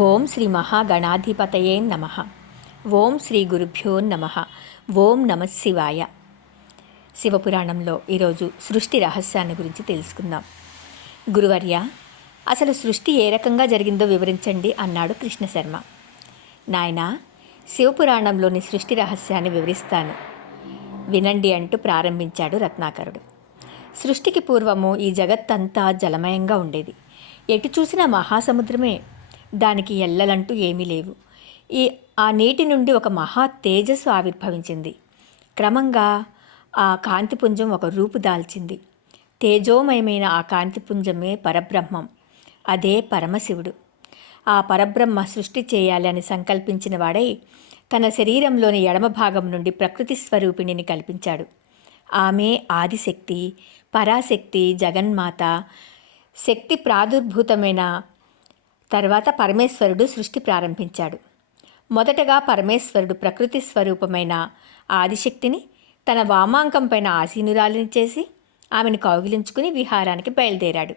ఓం శ్రీ మహాగణాధిపతయే నమ. ఓం శ్రీ గురుభ్యో నమ. ఓం నమ శివాయ. శివపురాణంలో ఈరోజు సృష్టి రహస్యాన్ని గురించి తెలుసుకుందాం. గురువర్య, అసలు సృష్టి ఏ రకంగా జరిగిందో వివరించండి అన్నాడు కృష్ణశర్మ. నాయనా, శివపురాణంలోని సృష్టి రహస్యాన్ని వివరిస్తాను వినండి అంటూ ప్రారంభించాడు రత్నాకరుడు. సృష్టికి పూర్వము ఈ జగత్తంతా జలమయంగా ఉండేది. ఎటు చూసినా మహాసముద్రమే. దానికి ఎల్లలంటూ ఏమీ లేవు. ఆ నీటి నుండి ఒక మహా తేజస్సు ఆవిర్భవించింది. క్రమంగా ఆ కాంతిపుంజం ఒక రూపు దాల్చింది. తేజోమయమైన ఆ కాంతిపుంజమే పరబ్రహ్మం. అదే పరమశివుడు. ఆ పరబ్రహ్మ సృష్టి చేయాలి అని సంకల్పించిన వాడై తన శరీరంలోని ఎడమ భాగం నుండి ప్రకృతి స్వరూపిణిని కల్పించాడు. ఆమె ఆదిశక్తి, పరాశక్తి, జగన్మాత. శక్తి ప్రాదుర్భూతమైన తర్వాత పరమేశ్వరుడు సృష్టి ప్రారంభించాడు. మొదటగా పరమేశ్వరుడు ప్రకృతి స్వరూపమైన ఆదిశక్తిని తన వామాంకం పైన ఆసీనురాలిని చేసి ఆమెను కౌగిలించుకుని విహారానికి బయలుదేరాడు.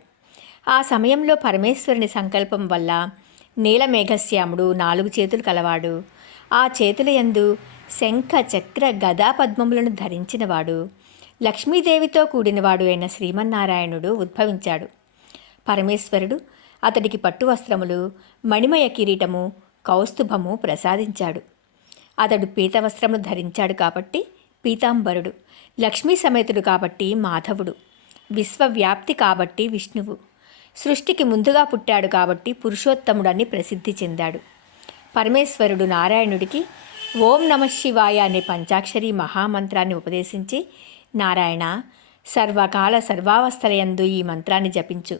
ఆ సమయంలో పరమేశ్వరుని సంకల్పం వల్ల నీలమేఘశ్యాముడు 4 చేతులు కలవాడు. ఆ చేతుల యందు శంఖ, చక్ర, గదా పద్మములను ధరించినవాడు, లక్ష్మీదేవితో కూడినవాడు అయిన శ్రీమన్నారాయణుడు ఉద్భవించాడు. పరమేశ్వరుడు అతడికి పట్టు వస్త్రములు, మణిమయ కిరీటము, కౌస్తుభము ప్రసాదించాడు. అతడు పీతవస్త్రము ధరించాడు కాబట్టి పీతాంబరుడు, లక్ష్మీ సమేతుడు కాబట్టి మాధవుడు, విశ్వవ్యాప్తి కాబట్టి విష్ణువు, సృష్టికి ముందుగా పుట్టాడు కాబట్టి పురుషోత్తముడని ప్రసిద్ధి చెందాడు. పరమేశ్వరుడు నారాయణుడికి ఓం నమః శివాయ అనే పంచాక్షరి మహామంత్రాన్ని ఉపదేశించి, నారాయణ, సర్వకాల సర్వావస్థలయందు ఈ మంత్రాన్ని జపించు.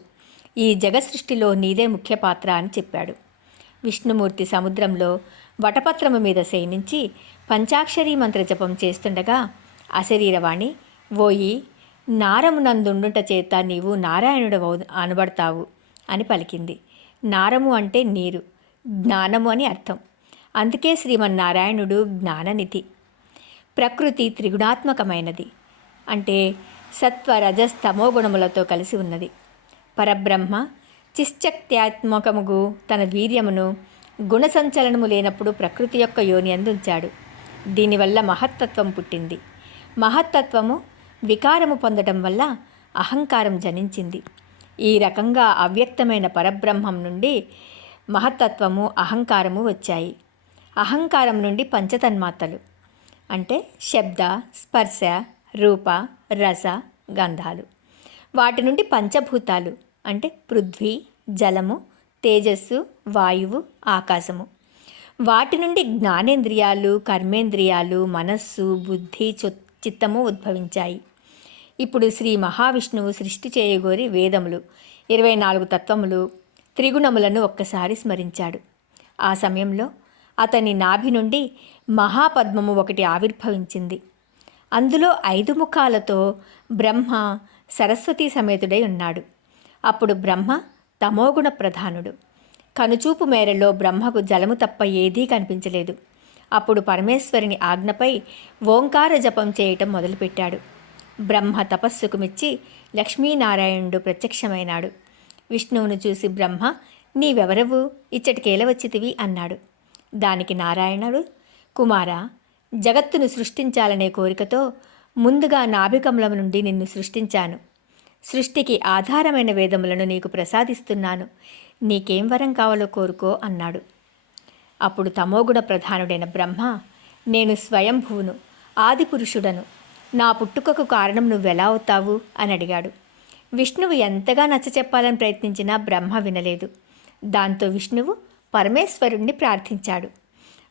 ఈ జగసృష్టిలో నీదే ముఖ్య పాత్ర అని చెప్పాడు. విష్ణుమూర్తి సముద్రంలో వటపత్రము మీద శయనించి పంచాక్షరీ మంత్ర జపం చేస్తుండగా అశరీరవాణి, ఓయి, నారమునందుండుట చేత నీవు నారాయణుడు అనబడతావు అని పలికింది. నారము అంటే నీరు, జ్ఞానము అని అర్థం. అందుకే శ్రీమన్నారాయణుడు జ్ఞాననిధి. ప్రకృతి త్రిగుణాత్మకమైనది, అంటే సత్వ, రజస్, తమో గుణములతో కలిసి ఉన్నది. పరబ్రహ్మ చిశ్చక్త్యాత్మకముగు తన వీర్యమును గుణసంచలనము లేనప్పుడు ప్రకృతి యొక్క యోని అందుంచాడు. దీనివల్ల మహత్తత్వం పుట్టింది. మహత్తత్వము వికారము పొందడం వల్ల అహంకారం జనించింది. ఈ రకంగా అవ్యక్తమైన పరబ్రహ్మం నుండి మహత్తత్వము, అహంకారము వచ్చాయి. అహంకారం నుండి పంచతన్మాత్రలు, అంటే శబ్ద, స్పర్శ, రూప, రస, గంధాలు. వాటి నుండి పంచభూతాలు, అంటే పృథ్వీ, జలము, తేజస్సు, వాయువు, ఆకాశము. వాటి నుండి జ్ఞానేంద్రియాలు, కర్మేంద్రియాలు, మనస్సు, బుద్ధి, చిత్తము ఉద్భవించాయి. ఇప్పుడు శ్రీ మహావిష్ణువు సృష్టి చేయగోరి వేదములు, 24 తత్వములు, త్రిగుణములను ఒక్కసారి స్మరించాడు. ఆ సమయంలో అతని నాభి నుండి మహాపద్మము ఒకటి ఆవిర్భవించింది. అందులో 5 ముఖాలతో బ్రహ్మ సరస్వతీ సమేతుడై ఉన్నాడు. అప్పుడు బ్రహ్మ తమోగుణ ప్రధానుడు. కనుచూపు మేరలో బ్రహ్మకు జలము తప్ప ఏదీ కనిపించలేదు. అప్పుడు పరమేశ్వరుని ఆజ్ఞపై ఓంకార జపం చేయటం మొదలుపెట్టాడు. బ్రహ్మ తపస్సుకు మెచ్చి లక్ష్మీనారాయణుడు ప్రత్యక్షమైనాడు. విష్ణువును చూసి బ్రహ్మ, నీవెవరవు, ఇచ్చటికేల వచ్చితివి అన్నాడు. దానికి నారాయణుడు, కుమారా, జగత్తును సృష్టించాలనే కోరికతో ముందుగా నాభికమలం నుండి నిన్ను సృష్టించాను. సృష్టికి ఆధారమైన వేదములను నీకు ప్రసాదిస్తున్నాను. నీకేం వరం కావాలో కోరుకో అన్నాడు. అప్పుడు తమోగుణ ప్రధానుడైన బ్రహ్మ, నేను స్వయంభువును, ఆదిపురుషుడను. నా పుట్టుకకు కారణం నువ్వెలా అవుతావు అని అడిగాడు. విష్ణువు ఎంతగా నచ్చచెప్పాలని ప్రయత్నించినా బ్రహ్మ వినలేదు. దాంతో విష్ణువు పరమేశ్వరుణ్ణి ప్రార్థించాడు.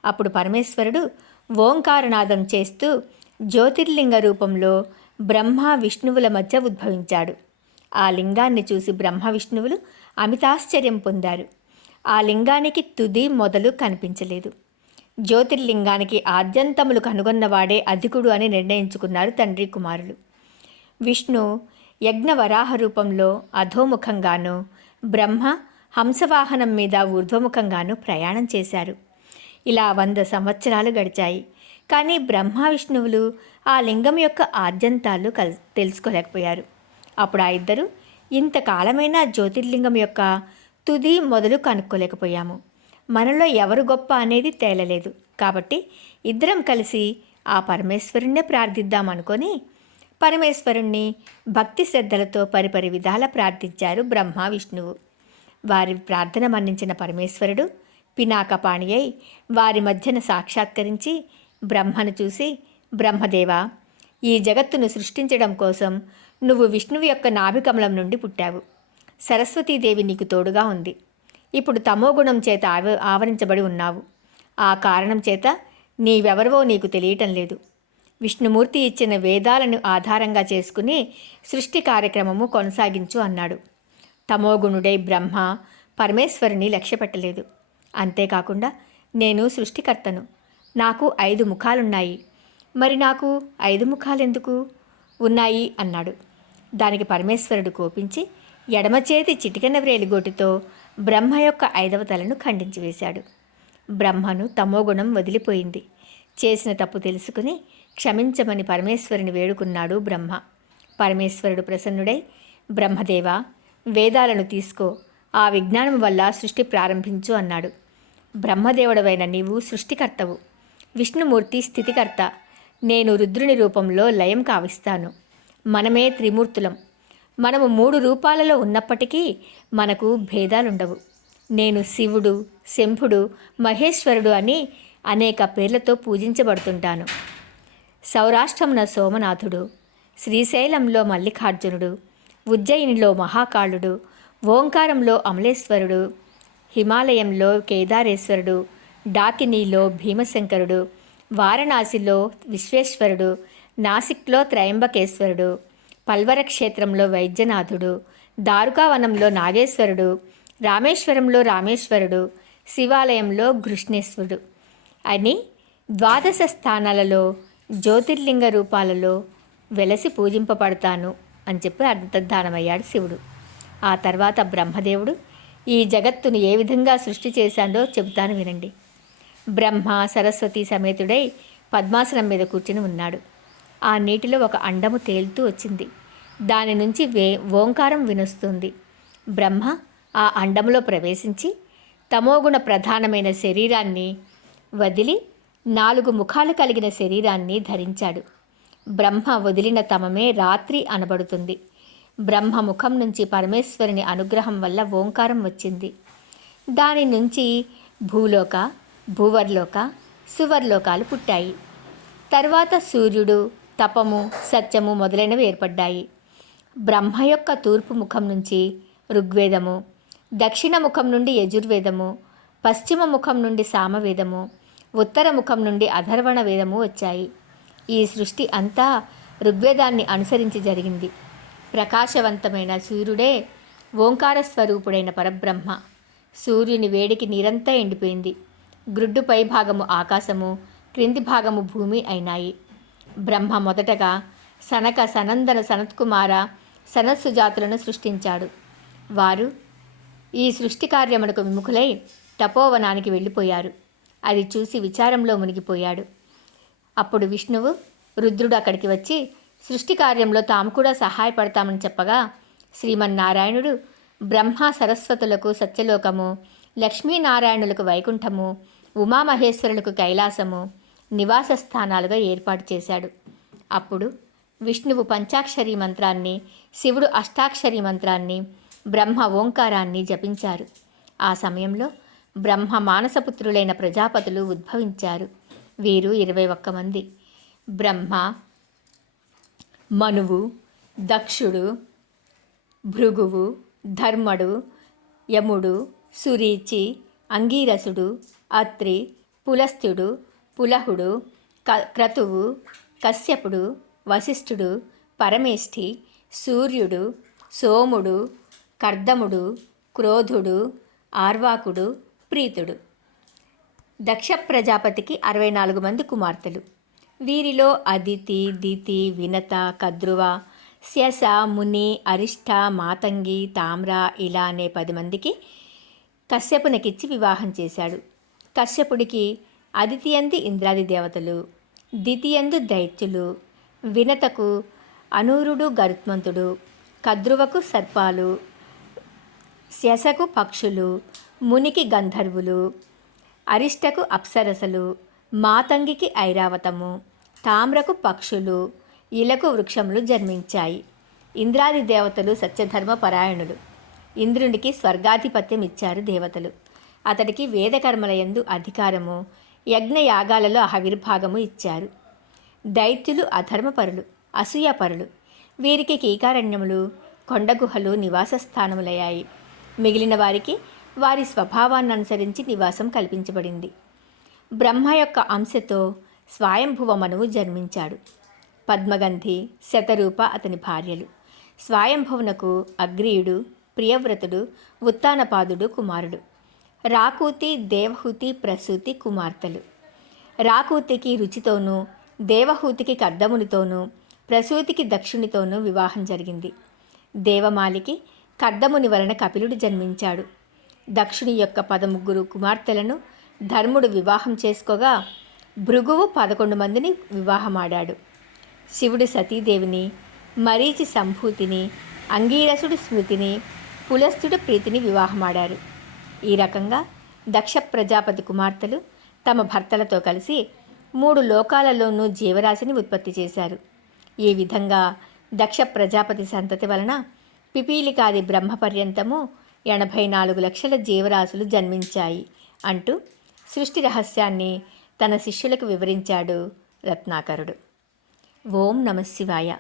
అప్పుడు పరమేశ్వరుడు ఓంకారనాదం చేస్తూ జ్యోతిర్లింగ రూపంలో బ్రహ్మ, విష్ణువుల మధ్య ఉద్భవించాడు. ఆ లింగాన్ని చూసి బ్రహ్మ, విష్ణువులు అమితాశ్చర్యం పొందారు. ఆ లింగానికి తుది మొదలు కనిపించలేదు. జ్యోతిర్లింగానికి ఆద్యంతములు కనుగొన్నవాడే అధికుడు అని నిర్ణయించుకున్నారు తండ్రి కుమారులు. విష్ణు యజ్ఞవరాహ రూపంలో అధోముఖంగానూ, బ్రహ్మ హంసవాహనం మీద ఊర్ధ్వముఖంగానూ ప్రయాణం చేశారు. ఇలా 100 సంవత్సరాలు గడిచాయి. కానీ బ్రహ్మ, విష్ణువులు ఆ లింగం యొక్క ఆద్యంతాలు తెలుసుకోలేకపోయారు. అప్పుడు ఆ ఇద్దరు, ఇంతకాలమైన జ్యోతిర్లింగం యొక్క తుది మొదలు కనుక్కోలేకపోయాము. మనలో ఎవరు గొప్ప అనేది తేలలేదు. కాబట్టి ఇద్దరం కలిసి ఆ పరమేశ్వరుణ్ణే ప్రార్థిద్దామనుకొని పరమేశ్వరుణ్ణి భక్తి శ్రద్ధలతో పరిపరి విధాల ప్రార్థించారు బ్రహ్మ విష్ణువు. వారి ప్రార్థన మన్నించిన పరమేశ్వరుడు పినాకపాణి అయి వారి మధ్యన సాక్షాత్కరించి బ్రహ్మను చూసి, బ్రహ్మదేవా, ఈ జగత్తును సృష్టించడం కోసం నువ్వు విష్ణువు యొక్క నాభికమలం నుండి పుట్టావు. సరస్వతీదేవి నీకు తోడుగా ఉంది. ఇప్పుడు తమోగుణం చేత ఆవరించబడి ఉన్నావు. ఆ కారణం చేత నీవెవరవో నీకు తెలియటం లేదు. విష్ణుమూర్తి ఇచ్చిన వేదాలను ఆధారంగా చేసుకుని సృష్టి కార్యక్రమము కొనసాగించు అన్నాడు. తమోగుణుడై బ్రహ్మ పరమేశ్వరుని లక్ష్యపెట్టలేదు. అంతేకాకుండా నేను సృష్టికర్తను, నాకు 5 ముఖాలున్నాయి, మరి నాకు 5 ముఖాలెందుకు ఉన్నాయి అన్నాడు. దానికి పరమేశ్వరుడు కోపించి ఎడమ చేతి చిటికెన వ్రేలిగోటితో బ్రహ్మ యొక్క 5వ తలను ఖండించి వేశాడు. బ్రహ్మను తమోగుణం వదిలిపోయింది. చేసిన తప్పు తెలుసుకుని క్షమించమని పరమేశ్వరుని వేడుకున్నాడు బ్రహ్మ. పరమేశ్వరుడు ప్రసన్నుడై, బ్రహ్మదేవా, వేదాలను తీసుకో, ఆ విజ్ఞానం వల్ల సృష్టి ప్రారంభించు అన్నాడు. బ్రహ్మదేవుడవైన నీవు సృష్టికర్తవు, విష్ణుమూర్తి స్థితికర్త. నేను రుద్రుని రూపంలో లయం కావిస్తాను. మనమే త్రిమూర్తులం. మనము 3 రూపాలలో ఉన్నప్పటికీ మనకు భేదాలుండవు. నేను శివుడు, శంభుడు, మహేశ్వరుడు అని అనేక పేర్లతో పూజించబడుతుంటాను. సౌరాష్ట్రమున సోమనాథుడు, శ్రీశైలంలో మల్లికార్జునుడు, ఉజ్జయినిలో మహాకాళుడు, ఓంకారంలో అమలేశ్వరుడు, హిమాలయంలో కేదారేశ్వరుడు, డాకినీలో భీమశంకరుడు, వారణాసిలో విశ్వేశ్వరుడు, నాసిక్లో త్రయంబకేశ్వరుడు, పల్వర క్షేత్రంలో వైద్యనాథుడు, దారుకావనంలో నాగేశ్వరుడు, రామేశ్వరంలో రామేశ్వరుడు, శివాలయంలో కృష్ణేశ్వరుడు అని 12 స్థానాలలో జ్యోతిర్లింగ రూపాలలో వెలసి పూజింపబడతాను అని చెప్పి అంతర్ధానమయ్యాడు శివుడు. ఆ తర్వాత బ్రహ్మదేవుడు ఈ జగత్తును ఏ విధంగా సృష్టి చేశాడో చెబుతాను వినండి. బ్రహ్మ సరస్వతి సమేతుడై పద్మాసనం మీద కూర్చుని ఉన్నాడు. ఆ నీటిలో ఒక అండము తేలుతూ వచ్చింది. దాని నుంచి ఓంకారం వినొస్తుంది. బ్రహ్మ ఆ అండములో ప్రవేశించి తమోగుణ ప్రధానమైన శరీరాన్ని వదిలి 4 ముఖాలు కలిగిన శరీరాన్ని ధరించాడు. బ్రహ్మ వదిలిన తమమే రాత్రి అనబడుతుంది. బ్రహ్మ ముఖం నుంచి పరమేశ్వరుని అనుగ్రహం వల్ల ఓంకారం వచ్చింది. దాని నుంచి భూలోక, భూవర్లోక, సువర్లోకాలు పుట్టాయి. తర్వాత సూర్యుడు, తపము, సత్యము మొదలైనవి ఏర్పడ్డాయి. బ్రహ్మ యొక్క తూర్పు ముఖం నుంచి ఋగ్వేదము, దక్షిణ ముఖం నుండి యజుర్వేదము, పశ్చిమ ముఖం నుండి సామవేదము, ఉత్తర ముఖం నుండి అధర్వణ వేదము వచ్చాయి. ఈ సృష్టి అంతా ఋగ్వేదాన్ని అనుసరించి జరిగింది. ప్రకాశవంతమైన సూర్యుడే ఓంకార స్వరూపుడైన పరబ్రహ్మ. సూర్యుని వేడికి నీరంతా ఎండిపోయింది. గ్రుడ్డు పై భాగము ఆకాశము, క్రింది భాగము భూమి అయినాయి. బ్రహ్మ మొదటగా సనక, సనందన, సనత్కుమార, సనత్సుజాతులను సృష్టించాడు. వారు ఈ సృష్టి కార్యమునకు విముఖులై తపోవనానికి వెళ్ళిపోయారు. అది చూసి విచారంలో మునిగిపోయాడు. అప్పుడు విష్ణువు, రుద్రుడు అక్కడికి వచ్చి సృష్టి కార్యంలో తాము కూడా సహాయపడతామని చెప్పగా శ్రీమన్నారాయణుడు బ్రహ్మ సరస్వతులకు సత్యలోకము, లక్ష్మీనారాయణులకు వైకుంఠము, ఉమామహేశ్వరులకు కైలాసము నివాస స్థానాలుగా ఏర్పాటు చేశాడు. అప్పుడు విష్ణువు పంచాక్షరీ మంత్రాన్ని, శివుడు అష్టాక్షరీ మంత్రాన్ని, బ్రహ్మ ఓంకారాన్ని జపించారు. ఆ సమయంలో బ్రహ్మ మానసపుత్రులైన ప్రజాపతులు ఉద్భవించారు. వీరు 21 మంది. బ్రహ్మ, మనువు, దక్షుడు, భృగువు, ధర్మడు, యముడు, సురీచి, అంగీరసుడు, అత్రి, పులస్త్యుడు, పులహుడు, క్రతువు, కశ్యపుడు, వశిష్ఠుడు, పరమేష్ఠి, సూర్యుడు, సోముడు, కర్దముడు, క్రోధుడు, ఆర్వాకుడు, ప్రీతుడు. దక్ష ప్రజాపతికి 64 మంది కుమార్తెలు. వీరిలో అదితి, దితి, వినత, కద్రువ, శశ, ముని, అరిష్ట, మాతంగి, తామ్ర ఇలా అనే 10 మందికి కశ్యపునికిచ్చి వివాహం చేశాడు. కశ్యపుడికి అదితియందు ఇంద్రాది దేవతలు, దితియందు దైత్యులు, వినతకు అనూరుడు గరుత్మంతుడు, కద్రువకు సర్పాలు, శశకు పక్షులు, మునికి గంధర్వులు, అరిష్టకు అప్సరసలు, మాతంగికి ఐరావతము, తామ్రకు పక్షులు, ఇలకు వృక్షములు జన్మించాయి. ఇంద్రాది దేవతలు సత్యధర్మ పరాయణులు. ఇంద్రునికి స్వర్గాధిపత్యం ఇచ్చారు దేవతలు. అతడికి వేదకర్మలయందు అధికారము, యజ్ఞయాగాలలో ఆవిర్భాగము ఇచ్చారు. దైత్యులు అధర్మపరులు, అసూయపరులు. వీరికి కీకారణ్యములు, కొండగుహలు నివాస స్థానములయ్యాయి. మిగిలిన వారికి వారి స్వభావాన్ని అనుసరించి నివాసం కల్పించబడింది. బ్రహ్మ యొక్క అంశతో స్వయంభువ మనువు జన్మించాడు. పద్మగంధి, శతరూప అతని భార్యలు. స్వయంభువునకు అగ్రీయుడు, ప్రియవ్రతుడు, ఉత్తానపాదుడు కుమారుడు. రాకూతి, దేవహూతి, ప్రసూతి కుమార్తెలు. రాకూతికి రుచితోనూ, దేవహూతికి కర్దమునితోనూ, ప్రసూతికి దక్షునితోనూ వివాహం జరిగింది. దేవమాలికి కర్దముని వలన కపిలుడు జన్మించాడు. దక్షుని యొక్క 13 కుమార్తెలను ధర్ముడు వివాహం చేసుకోగా భృగువు 11 మందిని వివాహమాడాడు. శివుడు సతీదేవిని, మరీచి సంభూతిని, అంగీరసుడు స్మృతిని, పులస్తుడు ప్రీతిని వివాహమాడారు. ఈ రకంగా దక్ష ప్రజాపతి కుమార్తెలు తమ భర్తలతో కలిసి 3 లోకాలలోనూ జీవరాశిని ఉత్పత్తి చేశారు. ఈ విధంగా దక్ష ప్రజాపతి సంతతి వలన పిపీలికాది బ్రహ్మ పర్యంతము 84 లక్షల జీవరాశులు జన్మించాయి అంటూ సృష్టి రహస్యాన్ని తన శిష్యులకు వివరించాడు రత్నాకరుడు. ఓం నమః శివాయ.